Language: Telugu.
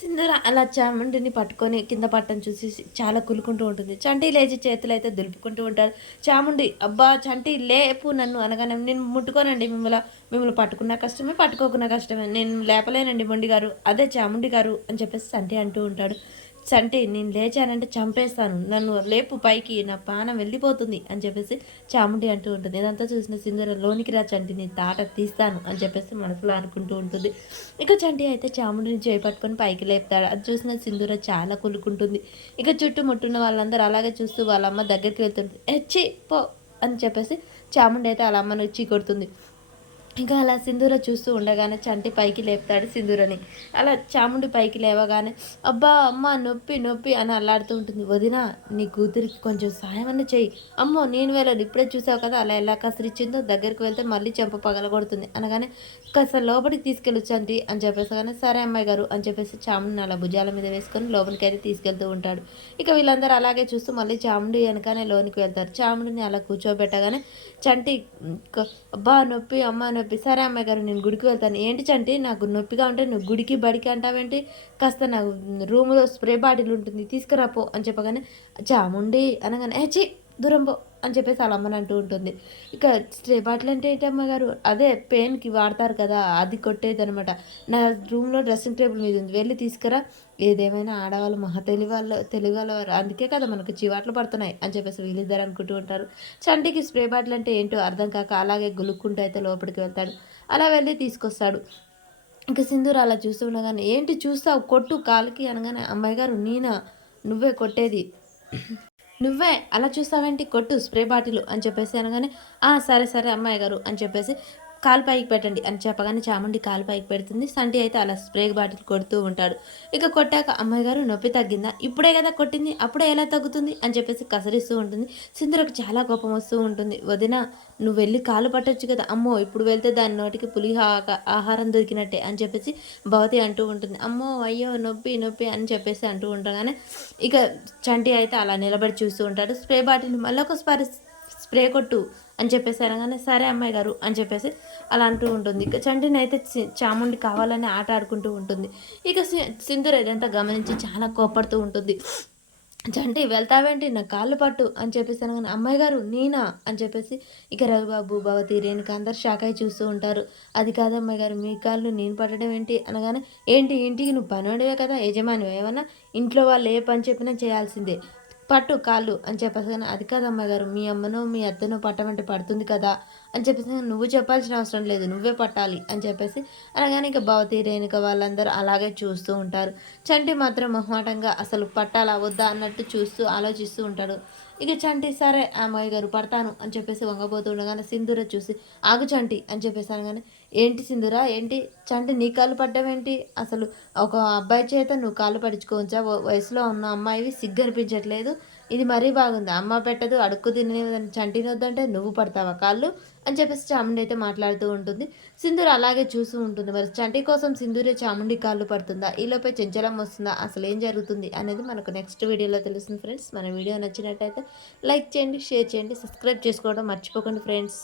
సింధూర అలా చాముండిని పట్టుకొని కింద పట్టని చూసి చాలా కులుకుంటూ ఉంటుంది. చంటి లేచి చేతులు అయితే దులుపుకుంటూ ఉంటారు. చాముండి అబ్బా చంటి లేపు నన్ను అనగానే నేను ముట్టుకోనండి మిమ్మల్ని మిమ్మల్ని పట్టుకున్న కష్టమే పట్టుకోకున్న కష్టమే. నేను లేపలేనండి మొండి గారు అదే చాముండి గారు అని చెప్పేసి చంటి అంటూ ఉంటాడు. చంటి నేను లేచానంటే చంపేస్తాను. నన్ను లేపు పైకి నా పానం వెళ్ళిపోతుంది అని చెప్పేసి చాముండి అంటూ ఉంటుంది. ఇదంతా చూసిన సింధూర లోనికి రా చంటి నీ తాట తీస్తాను అని చెప్పేసి మనసులో అనుకుంటూ ఉంటుంది. ఇక చంటి అయితే చాముండిని చేపట్టుకొని పైకి లేపుతాడు. అది చూసిన సింధూర చాలా కులుకుంటుంది. ఇక చుట్టుముట్టున్న వాళ్ళందరూ అలాగే చూస్తూ వాళ్ళ అమ్మ దగ్గరికి వెళ్తుంది హెచ్చి పో అని చెప్పేసి చాముండి అయితే వాళ్ళ అమ్మను చీ కొడుతుంది ఇంకా అలా సింధూర చూస్తూ ఉండగానే చంటి పైకి లేపుతాడు సింధూరని. అలా చాముండి పైకి లేవగానే అబ్బా అమ్మ నొప్పి నొప్పి అని అల్లాడుతూ ఉంటుంది. వదిన నీ కూతురికి కొంచెం సాయం అన్న చెయ్యి. అమ్మో నేను వెళ్ళను ఇప్పుడే చూసావు కదా అలా ఎలా కసిరిచ్చిందో దగ్గరికి వెళ్తే మళ్ళీ చెంప పగలగొడుతుంది అనగానే కాస్త లోపలికి తీసుకెళ్ళు చంటి అని చెప్పేసి కానీ సరే అమ్మాయి గారు అని చెప్పేసి చాముండిని అలా భుజాల మీద వేసుకొని లోపలికి అయితే తీసుకెళ్తూ ఉంటాడు. ఇక వీళ్ళందరూ అలాగే చూస్తూ మళ్ళీ చాముండి వెనకనే లోనికి వెళ్తారు. చాముండిని అలా కూర్చోబెట్టగానే చంటి అబ్బా నొప్పి అమ్మ నొప్పి. సరే అమ్మాయి గారు నేను గుడికి వెళ్తాను. ఏంటి చంటి నాకు నొప్పిగా ఉంటే నువ్వు గుడికి బడికి అంటావేంటి? కాస్త నాకు రూమ్లో స్ప్రే బాటిల్ ఉంటుంది తీసుకురాపో అని చెప్పగానే చాముండి అనగానే ఏ దూరంబో దూరం పో అని చెప్పేసి వాళ్ళ అమ్మని అంటూ ఉంటుంది. ఇక స్ప్రే బాటిల్ అంటే ఏంటి అమ్మగారు అదే పెయిన్కి వాడతారు కదా అది కొట్టేది అనమాట నా రూమ్లో డ్రెస్సింగ్ టేబుల్ మీద ఉంది. వెళ్ళి తీసుకురా. ఏదేమైనా ఆడవాళ్ళు మహా తెలివి వాళ్ళు తెలుగు వాళ్ళు అందుకే కదా మనకు చివాట్లు పడుతున్నాయి అని చెప్పేసి వీళ్ళిద్దరు అనుకుంటూ ఉంటారు. చంటికి స్ప్రే బాటిల్ అంటే ఏంటో అర్థం కాక అలాగే గులుక్కుంటూ అయితే లోపలికి వెళ్తాడు. అలా వెళ్ళి తీసుకొస్తాడు. ఇంకా సింధూర్ అలా చూస్తున్నా కానీ ఏంటి చూస్తావు? కొట్టు కాలుకి అనగానే అమ్మాయి గారు నేనా నువ్వే కొట్టేది. నువ్వే అలా చూస్తావేంటి? కొట్టు స్ప్రే బాటిల్ అని చెప్పేసి అనగానే ఆ సరే సరే అమ్మాయి గారు అని చెప్పేసి కాలు పైకి పెట్టండి అని చెప్పగానే చాముండి కాలు పైకి పెడుతుంది. సంటి అయితే అలా స్ప్రే బాటిల్ కొడుతూ ఉంటాడు. ఇక కొట్టాక అమ్మాయి గారు నొప్పి తగ్గిందా? ఇప్పుడే కదా కొట్టింది అప్పుడే ఎలా తగ్గుతుంది అని చెప్పేసి కసరిస్తూ ఉంటుంది. సింధురకు చాలా కోపం వస్తూ ఉంటుంది. వదిన నువ్వు వెళ్ళి కాలు పట్టొచ్చు కదా అమ్మో ఇప్పుడు వెళ్తే దాని నోటికి పులి ఆహారం దొరికినట్టే అని చెప్పేసి భవతి అంటూ ఉంటుంది. అమ్మో అయ్యో నొప్పి నొప్పి అని చెప్పేసి అంటూ ఉండగానే ఇక చంటి అయితే అలా నిలబడి చూస్తూ ఉంటాడు. స్ప్రే బాటిల్ మళ్ళీ ఒక స్ప్రే కొట్టు అని చెప్పేసి అనగానే సరే అమ్మాయి గారు అని చెప్పేసి అలా అంటూ ఉంటుంది. ఇక చంటిని అయితే చాముండి కావాలని ఆట ఆడుకుంటూ ఉంటుంది. ఇక సింధూర్ ఇదంతా గమనించి చాలా కోపడుతూ ఉంటుంది. చంటి వెళ్తావేంటి? నా కాళ్ళు పట్టు అని చెప్పేసి అనగానే అమ్మాయి గారు నేనా? అని చెప్పేసి ఇక రవిబాబు భవతి రేణుక అందరు షాక్ అయి చూస్తూ ఉంటారు. అది కాదు అమ్మాయి గారు మీ కాళ్ళు నేను పట్టడం ఏంటి? అనగానే ఏంటి ఇంటికి నువ్వు పనివాడివే కదా యజమాని ఏమన్నా? ఇంట్లో వాళ్ళు ఏ పని చెప్పినా చేయాల్సిందే. పట్టు కాళ్ళు అని చెప్పేసి అది కాదమ్మ గారు మీ అమ్మను మీ అత్తను పట్టమంటే పడుతుంది కదా అని చెప్పేసి నువ్వు చెప్పాల్సిన అవసరం లేదు నువ్వే పట్టాలి అని చెప్పేసి అనగానే ఇక భవతి రేణుక వాళ్ళందరూ అలాగే చూస్తూ ఉంటారు. చంటి మాత్రం మొహమాటంగా అసలు పట్టాలా వద్దా అన్నట్టు చూస్తూ ఆలోచిస్తూ ఉంటాడు. ఇక చంటి సరే అమ్మాయి గారు పడతాను అని చెప్పేసి వంగబోతుండగానే సింధూర చూసి ఆగు చంటి అని చెప్పేసి అనగానే ఏంటి సింధుర ఏంటి? చంటి నీ కాలు పడ్డావేంటి? అసలు ఒక అబ్బాయి చేత నువ్వు కాలు పడుచుకోవచ్చా వయసులో ఉన్న అమ్మాయివి సిగ్గు అనిపించట్లేదు ఇది మరీ బాగుంది. అమ్మ పెట్టదు అడుక్కు తినే చంటినొద్దంటే నువ్వు పడతావా కాళ్ళు? అని చెప్పేసి చాముండి అయితే మాట్లాడుతూ ఉంటుంది. సింధూర్ అలాగే చూస్తూ ఉంటుంది. మరి చంటి కోసం సింధూరే చాముండి కాళ్ళు పడుతుందా? ఈలోపై చెంచలం వస్తుందా? అసలు ఏం జరుగుతుంది అనేది మనకు నెక్స్ట్ వీడియోలో తెలుస్తుంది ఫ్రెండ్స్ మన వీడియో నచ్చినట్టయితే లైక్ చేయండి షేర్ చేయండి సబ్స్క్రైబ్ చేసుకోవడం మర్చిపోకండి ఫ్రెండ్స్